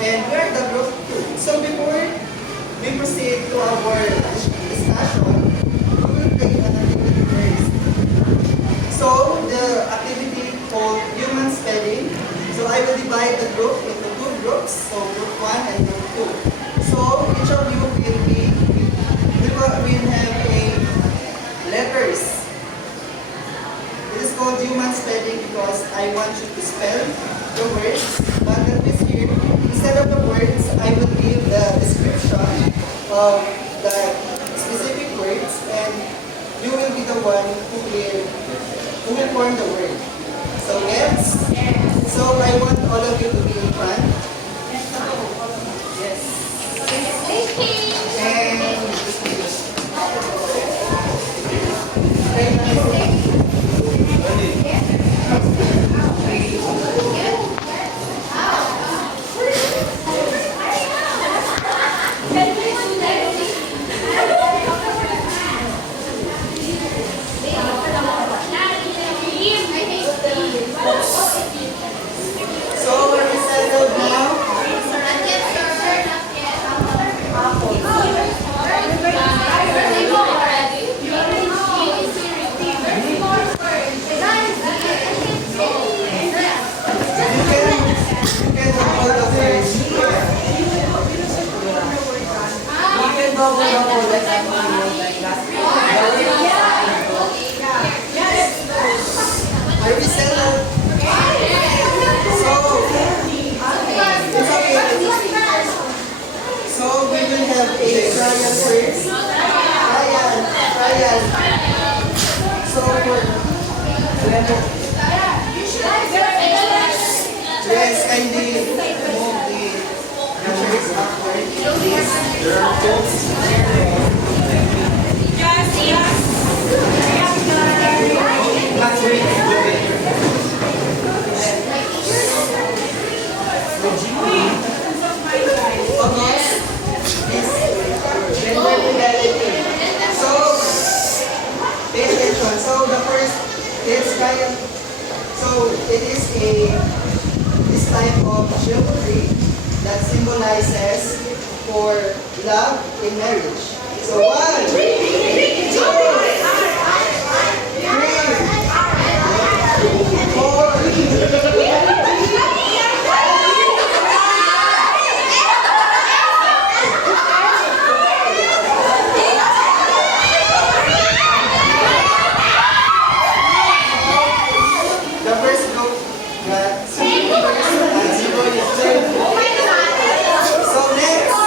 And we are the group 2. So before we proceed to our discussion, we will take an activity first. So the activity called human spelling. So I will divide the group into two groups. So group 1 and group 2. So each of you will have a letters. It is called human spelling because I want you to spell the words. But at this here, instead of the words, I will give the description of the specific words, and you will be the one who will form the word. So yes. So I want all of you to be in front. Yes. So are we settled now? You can hold the words. Are we settled? So, it's okay. So we will have a trial first. Trial. So for yes, kindly move the chairs backward. So, pay attention. So the first is trial. So it is this type of chivalry that symbolizes for love in marriage. So 1, 2, 3, 4. The first group got 0. So next.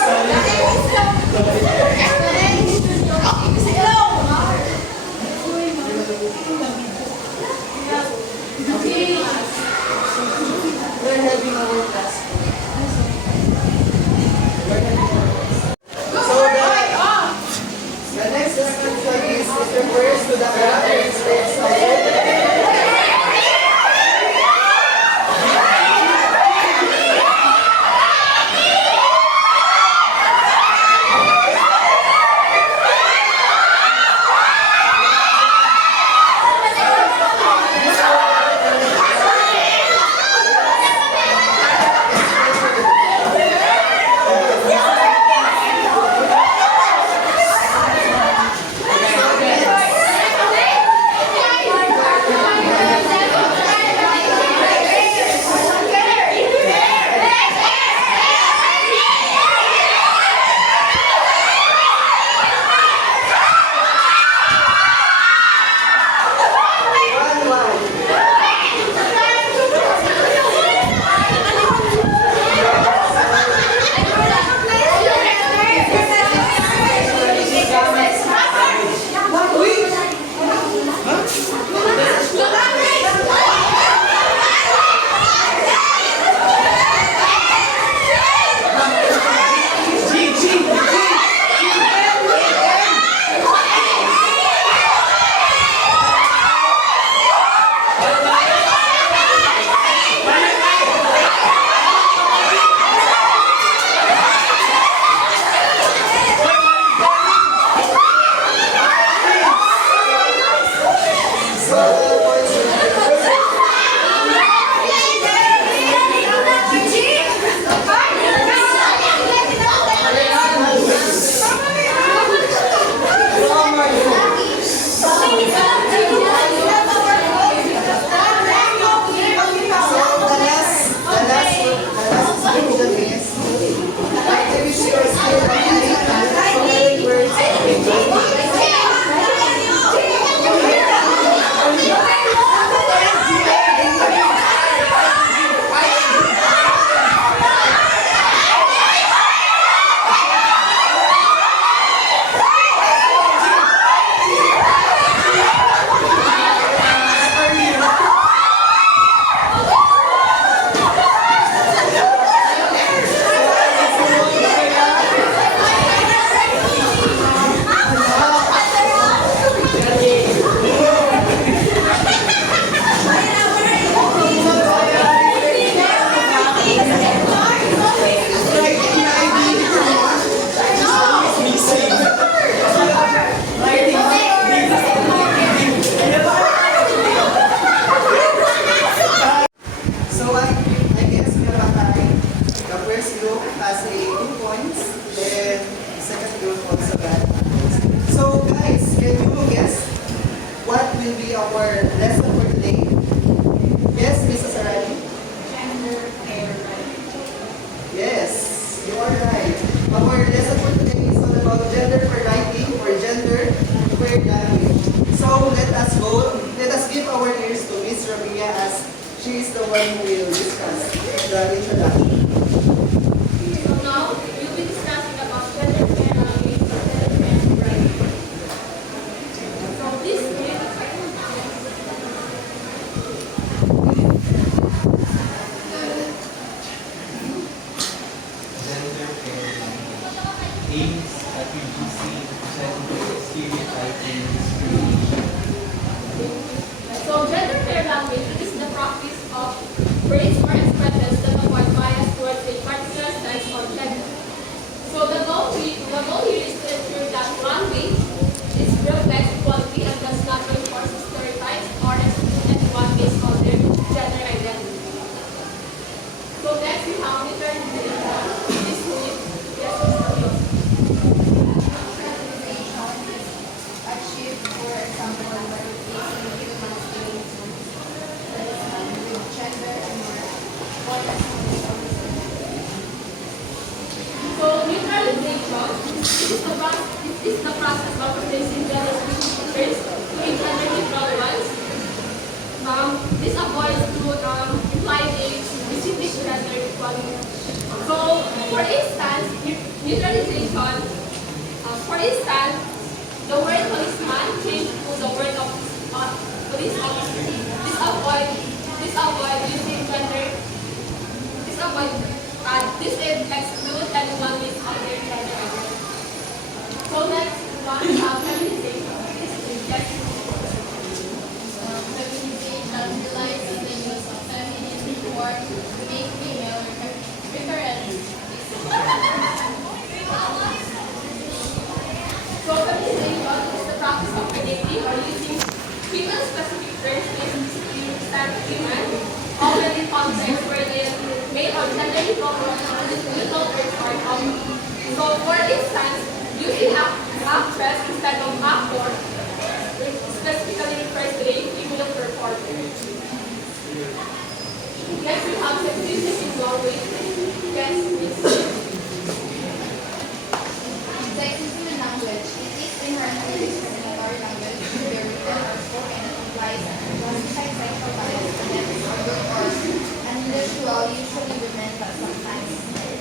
group has a 2 points, then second group also got 2 points. So guys, can you guess what will be our lesson for today? Yes, Mrs. Arani? Gender care rights. Yes, you are right. Our lesson for today is all about gender variety or gender queer language. So let us go. Let us give our ears to Miss Rabia as she is the one who will discuss the introduction. So now we'll be discussing about gender care language and gender care rights. So this is Gender care aims at reducing gender stereotyping and discrimination. so gender care language is the practice of phrase or expressions that avoid bias towards a particular sex or gender. So the goal here is to ensure that language is reflects equality and does not reinforce stereotypes or exclude anyone based on their gender identity. So next we have the third division. This is yes, Mr. Wilson. Achieved, for example, by replacing human beings with gender and more So neutralization is the process of replacing gender specific terms with gender neutral ones. This avoids to imply a specific gender equality. So, for instance, neutralization. For instance, the word policeman changed to the word of police officer. This avoid using gender. This will exclude anyone with other gender identity. So next one we have feminization. Yes. Feminisation relies on the use of feminine form to make female reference. So feminization is the practice of predicting or using female-specific terms to represent women, often in contexts where the male or gender neutral terms are common. So for instance, using actress instead of actor specifically refers to a female performer. Next we have sexism in language. Yes, please. Sexism in language. It is inherently discriminatory language, whether written or spoken, that implies classified sexual bias against or good or unusual, usually women, but sometimes men.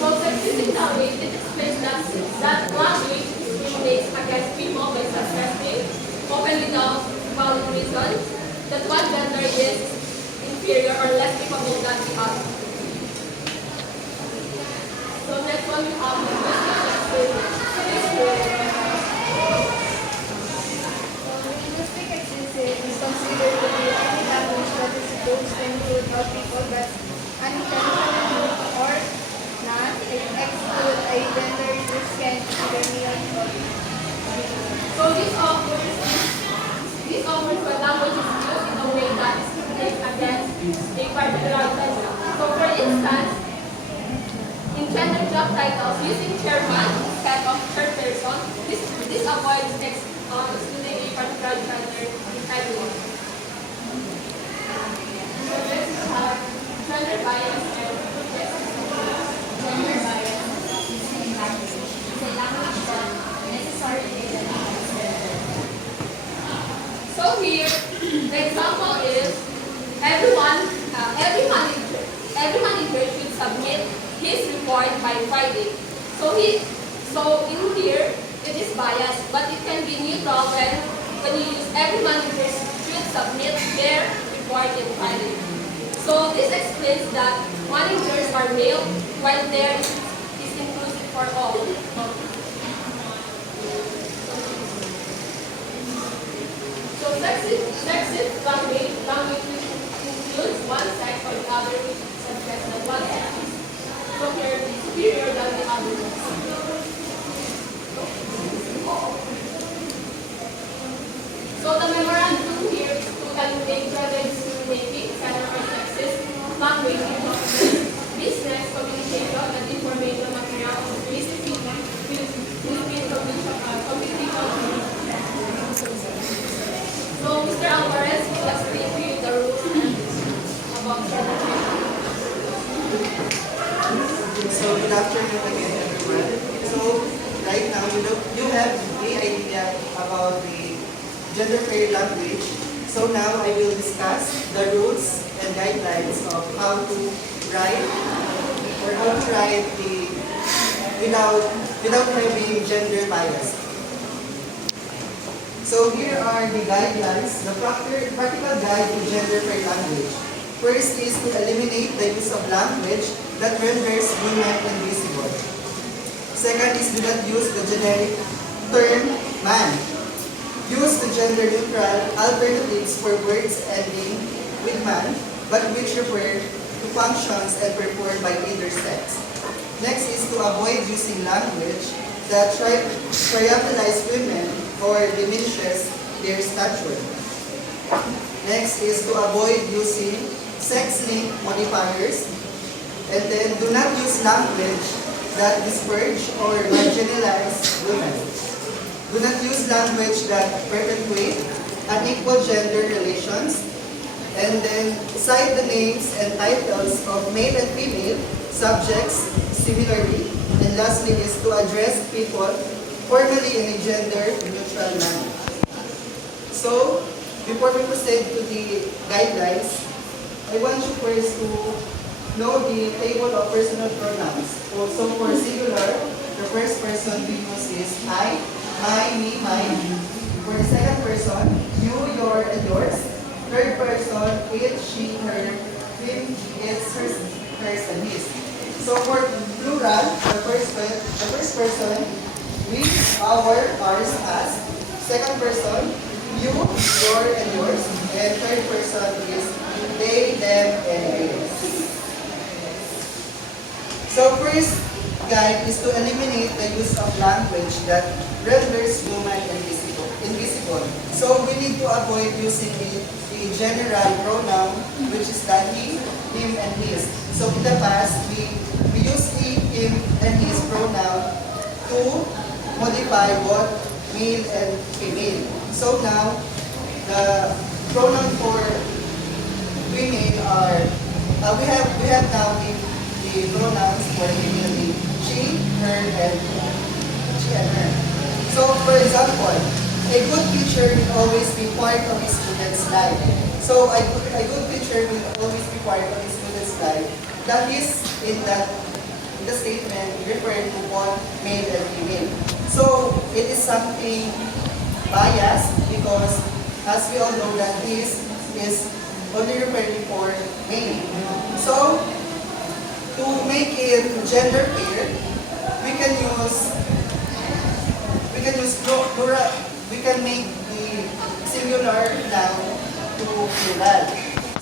So sexism in language, it explains that language discriminates against people by suggesting, often without valid reasons, that one gender is inferior or less capable than the other. So next one we have Linguistic sexism is considered to be any language that is supposed to include all people but unintentionally or not exclude a gender which can either male or So this offers when language is used in a way that discriminates against a particular gender. So for instance, in gender job titles, using chairman instead of chairperson, this avoids excluding a particular gender entirely. So next we have gender bias and Gender bias in language is a language that necessarily identifies gender. So here, the example is every manager should submit his report by Friday. So in here, it is biased, but it can be neutral when you use every manager should submit their report in Friday. So this explains that managers are male, while there is inclusive for all. So sexist language which includes one sex or the other which suggests that one sex is superior than the other. So the memorandum here is to eliminate gender discriminating, gender or sexist language in business, So good afternoon again, everyone. So right now you have the idea about the gender fair language. So now I will discuss the rules and guidelines of how to write or how to write the without having gender bias. So here are the guidelines, the practical guide to gender fair language. First is to eliminate the use of language that renders women invisible. Second is do not use the generic term man. Use the gender-neutral alternatives for words ending with man, but which refer to functions and performed by either sex. Next is to avoid using language that trivializes women or diminishes their stature. Next is to avoid using sex-linked modifiers. And then do not use language that disparage or marginalize women. Do not use language that perpetuate unequal gender relations. And then cite the names and titles of male and female subjects similarly. And lastly is to address people formally in a gender-neutral manner. So, before we proceed to the guidelines, I want you first to know the table of personal pronouns. So for singular, the first person we use is I, my, me, mine. For the second person, you, your, and yours. Third person, it, she, her, him, its, hers, and his. So for plural, the first person, we, our, ours, us. Second person, you, your, and yours. And third person is they, them, and theirs. So first guide is to eliminate the use of language that renders women invisible. So we need to avoid using the general pronoun, which is the he, him, and his. So in the past, we use he, him, and his pronoun to modify both male and female. So now, the pronoun for women are, we have now the pronouns for female, she, her, and her. So for example, a good teacher will always be part of his student's life. So a good teacher will always be part of his student's life. That is in the statement referring to both male and female. So it is something biased because as we all know that this is only referring for male. So to make it gender fair, we can plural. We can make the singular noun to plural.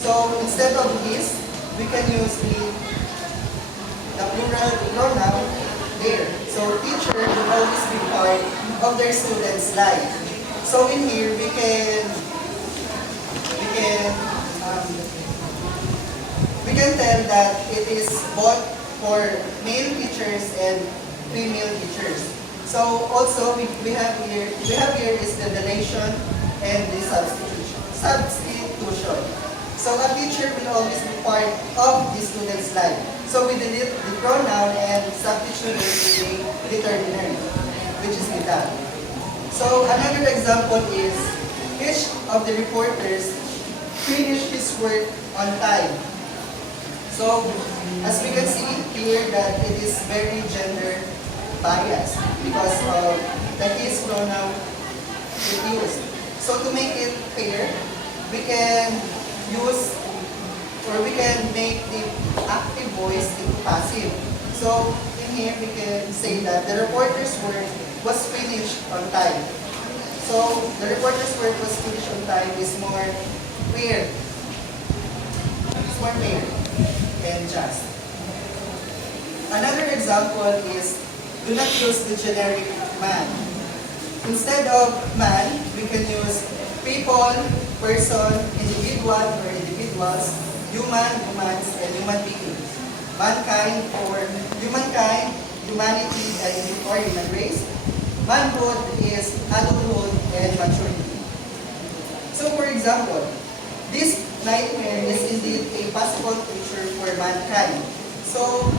So instead of this, we can use the plural pronoun there. So teacher will always be part of their student's life. So in here we can tell that it is both for male teachers and female teachers. So also we have here is the delation and the substitution. So a teacher will always be part of the student's life. So we delete the pronoun and substitute it with the determiner, which is the that. So another example is each of the reporters finished his work on time. So as we can see here that it is very gender biased because of the his pronoun is used. So to make it fair, we can use or we can make the active voice into passive. So in here we can say that the reporter's work was finished on time. So the reporter's work was finished on time is more fair. It's more fair and just. Another example is do not use the generic man. Instead of man, we can use people, person, individual or individuals, human, humans, and human beings. Mankind or humankind, humanity, or human race. Manhood is adulthood and maturity. So for example, this nightmare is indeed a possible future for mankind. So,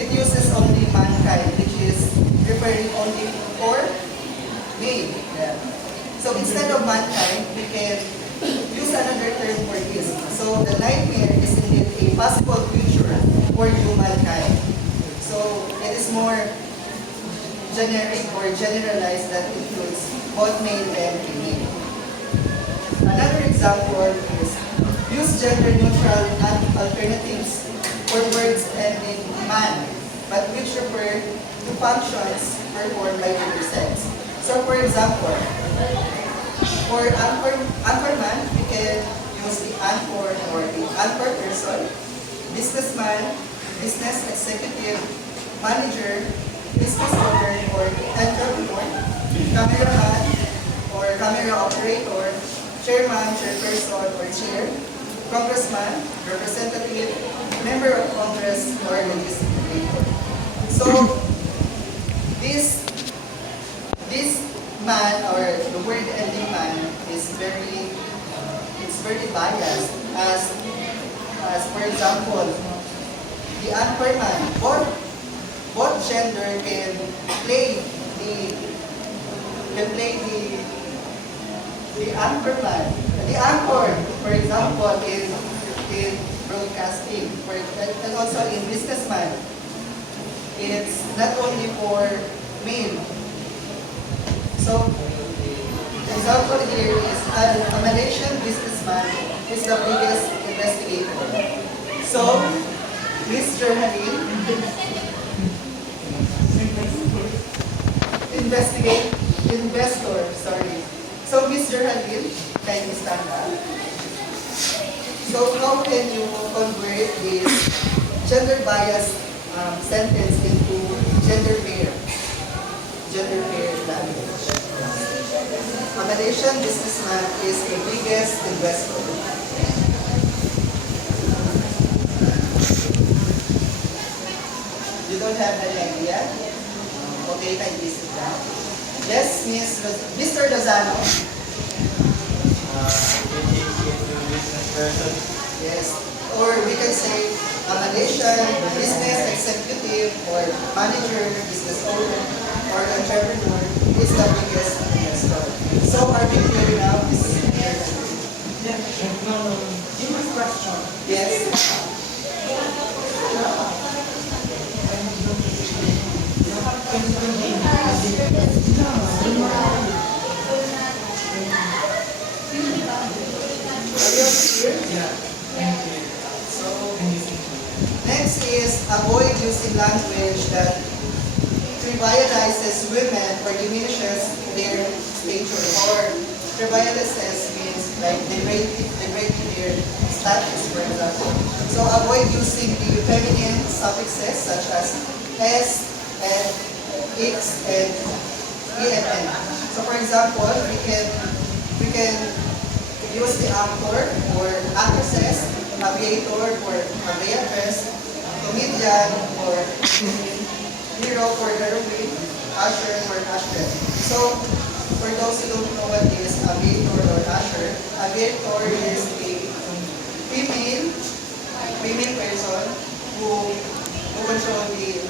it uses only mankind, which is referring only for male. Yeah. So instead of mankind, we can use another term for this. So the nightmare is indeed a possible future for humankind. So it is more generic or generalized that includes both male and female. Another example is use gender-neutral alternatives for words ending man, but which refer to functions performed by either sex. So for example, for anchorman, we can use the anchor or the anchor person, businessman, business executive, manager, business owner or entrepreneur, cameraman or camera operator, chairman, chairperson or chair, congressman, representative, member of Congress or legislator. So this man or the word ending man is very biased as for example the anchorman, both gender can play the anchorman. The anchor, for example, in broadcasting, and also in businessman. It's not only for male. So, the example here is a Malaysian businessman is the biggest investigator. So, Mr. Halil, investor, sorry. So, Mr. Halil, can you stand up? So, how can you convert this gender biased sentence into gender pair language? A Malaysian businessman is the biggest investor. You don't have any idea? Okay, can you sit down? Yes, Mr. Lozano. Business person. Yes. Or we can say a Malaysian business executive or manager, business owner, or entrepreneur is the biggest investor. So are we clear now? This is clear. Yes. Are you clear? So, next is avoid using language that trivializes women or diminishes their stature, or trivializes means like degrading their status, for example. So avoid using the feminine suffixes such as s and x and en. So for example, we can use the actor or actresses, aviator or aviatress, comedian or hero for heroine, usher for usher. So, for those who don't know what is aviator or usher, aviator is a female person who control the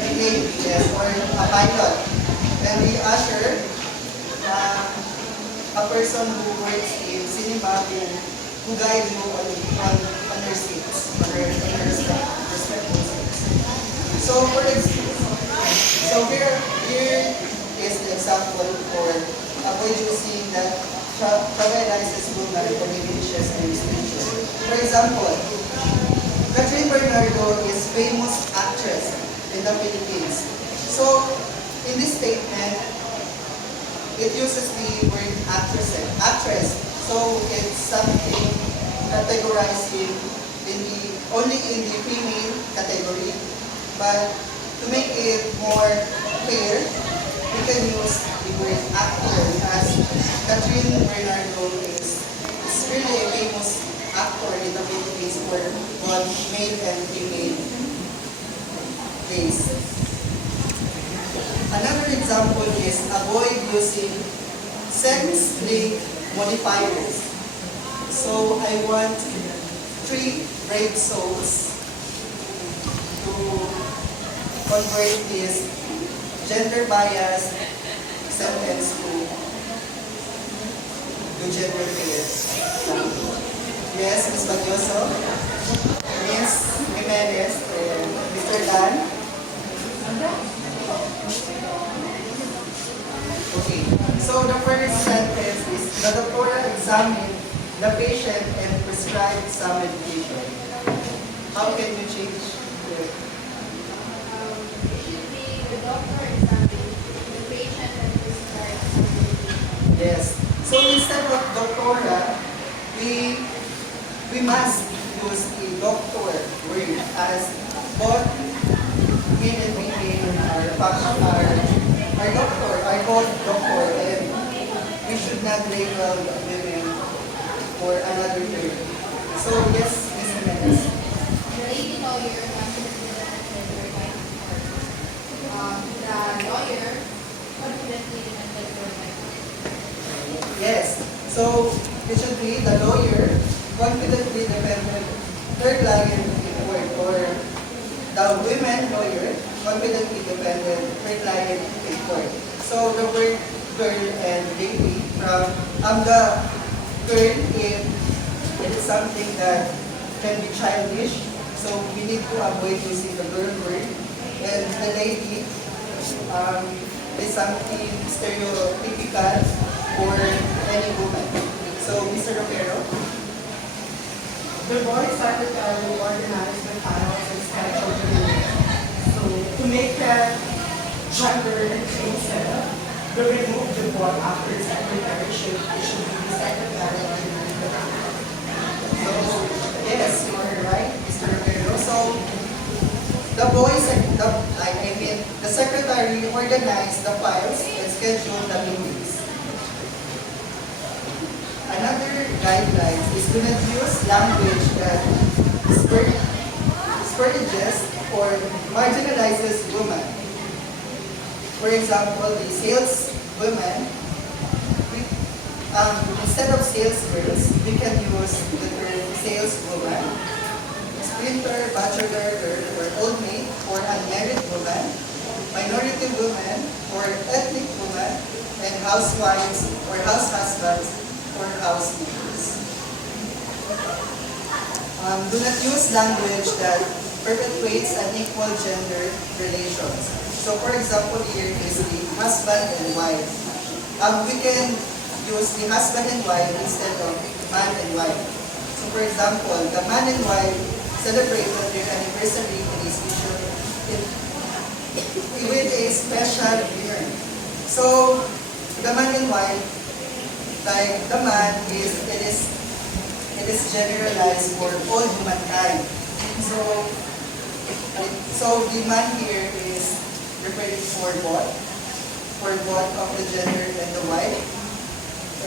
plane, yes, or a pilot. And the usher, a person who works in cinema who guides you on your seats, on your respectful seats. So here is the example for avoid using that trivializes women or diminishes their stature. For example, Catherine Bernardo is famous actress in the Philippines. So in this statement, it uses the word actress. So it's something categorized only in the female category. But to make it more clear, we can use the word actor as Catherine Bernardo is really a famous actor in the Philippines for both male and female race. Another example is avoid using sex-linked modifiers. So I want 3 brave souls convert this gender bias sentence to gender paired. Yes, Ms. Bagyoso, Ms. Jimenez, and Mr. Dan. Okay, so the first sentence is the doctor examined the patient and prescribed some medication. How can you change it? It should be the doctor examined the patient and prescribed some medication. Yes. So instead of doctora, we must use the doctor word as both him and we are function are doctor, are both doctor, and we should not label women for another term. So yes, Ms. Jimenez. The lady lawyer confidently defended her right to court. The lawyer confidently defended her right to court. Yes. So it should be the lawyer confidently defended her client in court, or the women lawyer confidently defended her client in court. So the word girl and lady from the girl in it is something that can be childish. So we need to avoid using the girl word, and the lady is something stereotypical for any woman. So, Mr. Romero. The board secretary organized the files and scheduled the meeting. So to make that gender and change setup, we remove the board after the secretary should be the secretary organizing the files. So, yes, you are right, Mr. Romero. So, the secretary organized the files and scheduled the meetings. Another guidelines is to not use language that disparages or marginalizes women. For example, the saleswomen, instead of sales girls, we can use the term saleswoman, sprinter, bachelor girl, or old maid for unmarried woman, minority woman or ethnic woman, and housewives or house husbands or housekeepers. Do not use language that perpetuates unequal gender relations. So for example, here is the husband and wife. We can use the husband and wife instead of man and wife. So for example, the man and wife celebrated their anniversary with a special dinner. So the man and wife, like the man it is generalized for all humankind. So the man here is referring for both of the gender and the wife,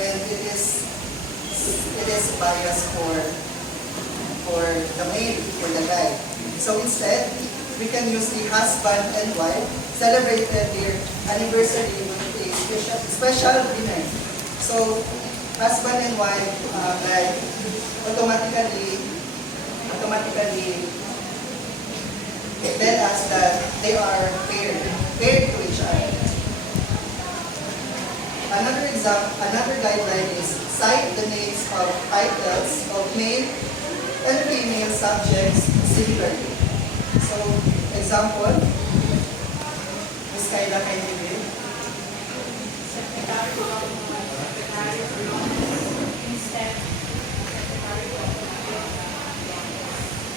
and it is biased for the male, for the guy. So instead, we can use the husband and wife celebrated their anniversary with a special dinner. So husband and wife like automatically tell us that they are paired to each other. Another guideline is cite the names of titles of male and female subjects similarly. So, example, Ms. Kayla, can you read?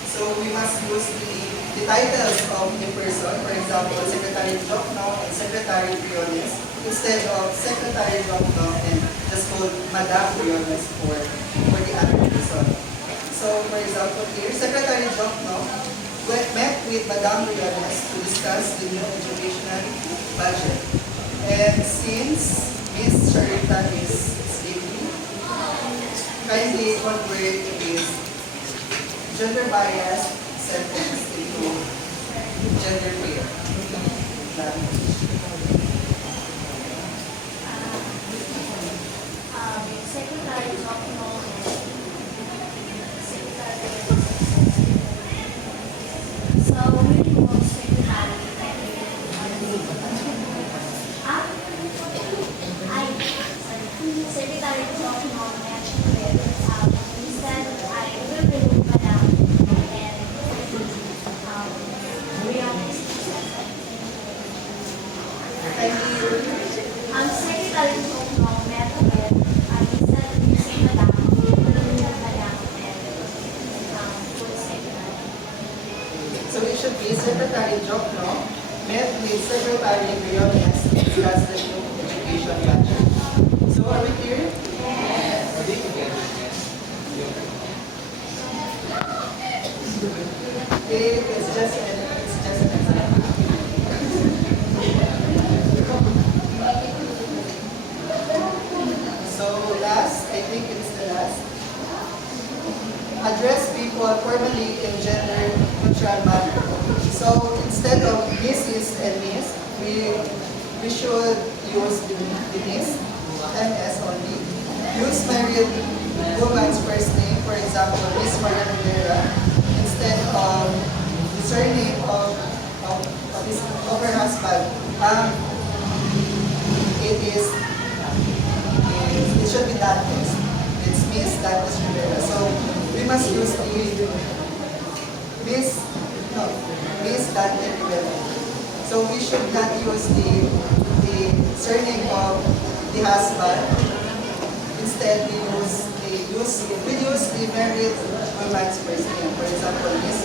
So we must use the titles of the person. For example, Secretary Jokno and Secretary Briones instead of Secretary Jokno and just called Madam Briones for the other person. So for example here, Secretary Jokno met with Madam Briones to discuss the new educational budget. And since Ms. Sharita is sleeping, kindly convert this gender bias sentence into gender fair language. Secretary Jokno and Secretary. So we remove secretary and should be Secretary Jokno met with Secretary Briones to discuss the new education budget. So are we clear? Are they together? It's just an example. So last, I think it's the last. Address people formally in gender neutral manner. So instead of Mrs. and Miss, we should use the Miss, MS only. Use married woman's first name, for example, Miss Maria Rivera, instead of the surname of her husband. It should be Dantes. It's Miss Dantes Rivera. So we must use the Miss Dantes Rivera. So we should not use the surname of the husband. Instead, we use the married woman's first name. For example, Miss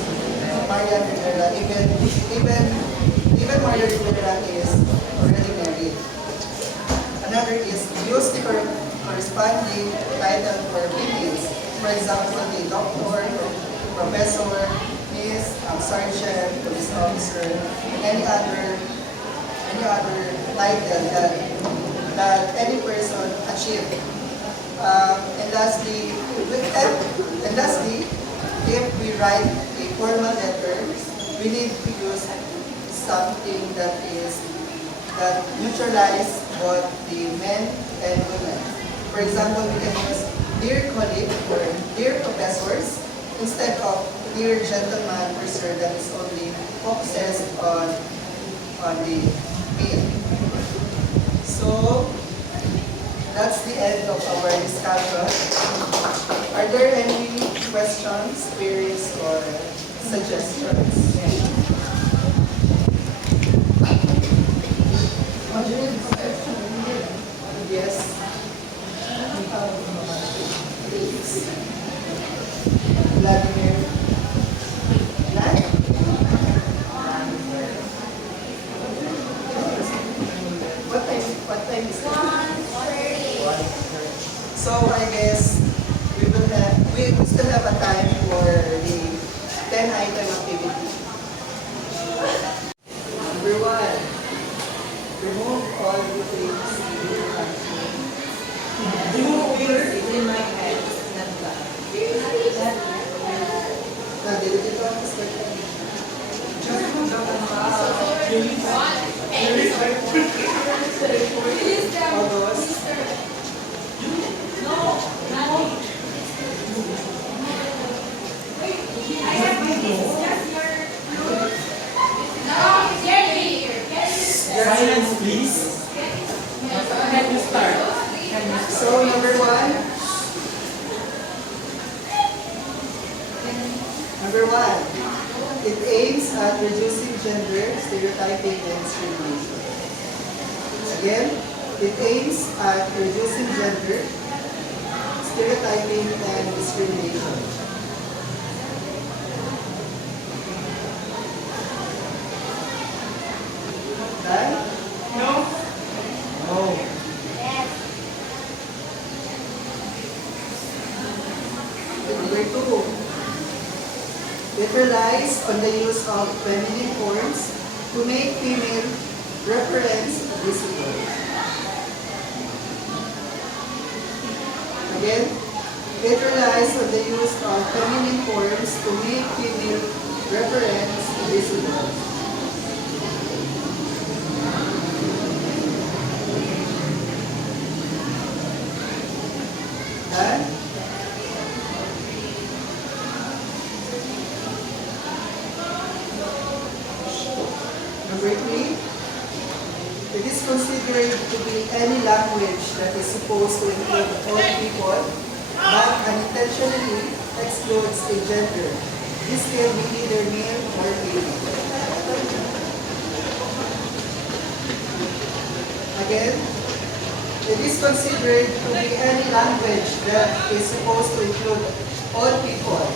Maria Rivera. Even Maria Rivera is already married. Another is use the corresponding title for females. For example, the doctor, professor, miss, sergeant, police officer, any other title that any person achieved. And lastly, if we write a formal letter, we need to use something that neutralize both the men and women. For example, we can use dear colleague or dear professors instead of dear gentleman or sir that is only focused on the male. So that's the end of our discussion. Are there any questions, queries, or suggestions? Yes. Please. Vladimir. Vlad? What time is it? So I guess we still have a time for the 10-item activity. Number 1. Remove all the things in your country. In my head, not that. Delete it off. All those. Silence, please. Can you start? So number 1. Number 1. It aims at reducing gender stereotyping and discrimination. Again, it aims at reducing gender stereotyping and discrimination. Done? No. No. Number 2. It relies on the use of feminine forms to make female reference visible. Again, it relies on the use of feminine forms to make female reference visible. Done? Number 3, it is considered to be any language that is supposed to include all people, but unintentionally excludes a gender. This can be either male or female. Again, it is considered to be any language that is supposed to include all people,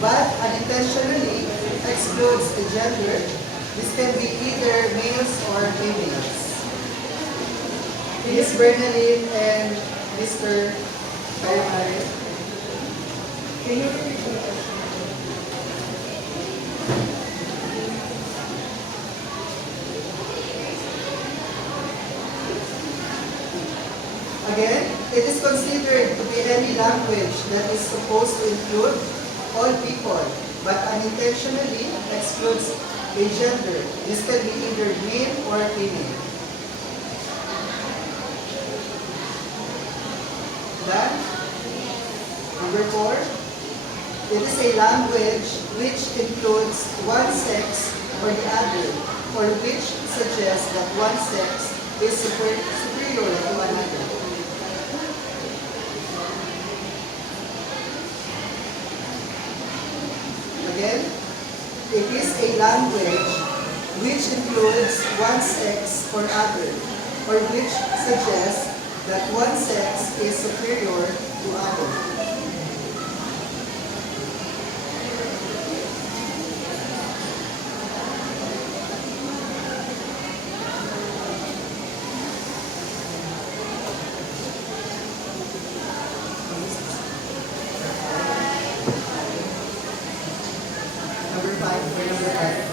but unintentionally excludes a gender. This can be either males or females. Miss Bernalyn and Mr. Kayamare. Can you repeat the question? Again, it is considered to be any language that is supposed to include all people, but unintentionally excludes a gender. This can be either male or female. Then, number 4, it is a language which includes one sex or the other, or which suggests that one sex is superior to another. Again, it is a language which includes one sex or other, or which suggests that one sex is superior to other. Number 5, or number 5?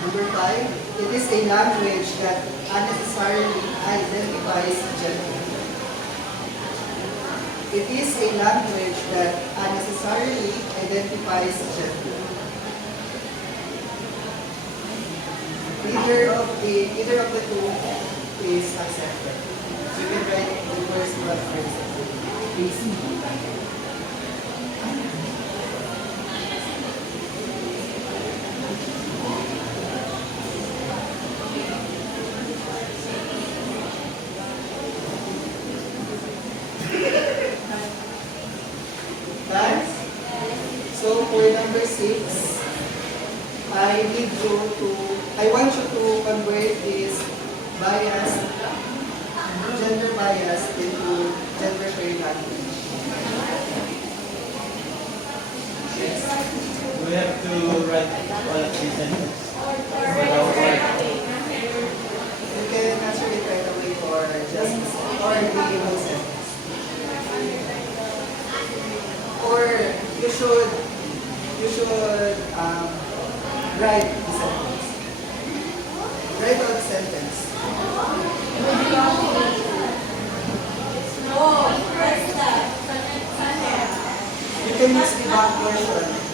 Number 5, it is a language that unnecessarily identifies gender. It is a language that unnecessarily identifies gender. Either of the two is accepted. So you can write the first one first. Done? So for number 6, I want you to convert this bias, gender bias into gender free language. We have to write all of these sentences. For our part. You can answer it right away or just or the whole sentence. Or you should write the sentence. Write out the sentence. You can use the back version.